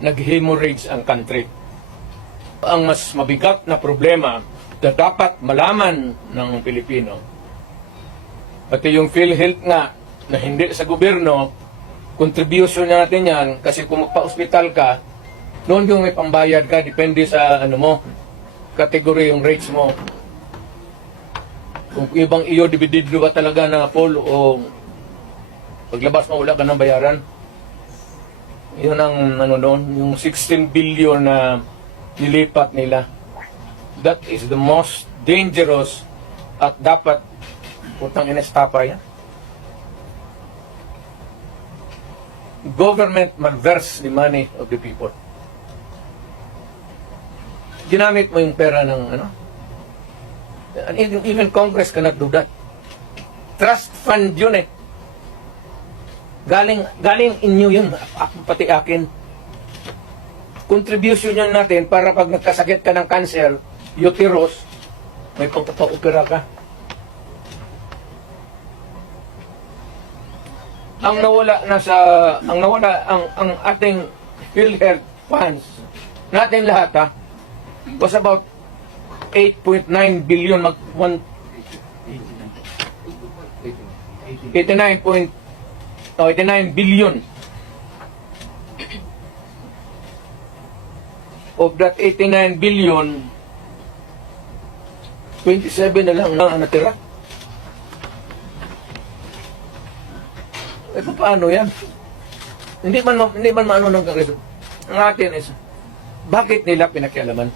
nag-hemorrhage ang country. Ang mas mabigat na problema na dapat malaman ng Pilipino, pati yung PhilHealth nga na hindi sa gobyerno, contribution natin yan kasi kung magpa-hospital ka, noon yung may pambayad ka, depende sa ano mo, category yung rates mo. Kung ibang iyo, dividido ka talaga na pool o paglabas mo wala ka ng bayaran. Yun ang ano noon, yung 16 billion na nilipat nila. That is the most dangerous at dapat utang inestapa yan. Government malverse the money of the people. Ginamit mo yung pera ng ano? And even Congress cannot do that. Trust fund yun eh. Galing inyo yun, pati akin. Contribution yun natin para pag nagkasakit ka ng cancer, uterus, may pagpapa-opera ka. Ang nawala ang ating PhilHealth funds natin lahat was about 8.9 billion 89 billion. Of that 89 billion, 27 na lang ang natira. Eh, paano yan? Hindi man maano ng Kongreso. Ang atin is, bakit nila pinakialaman?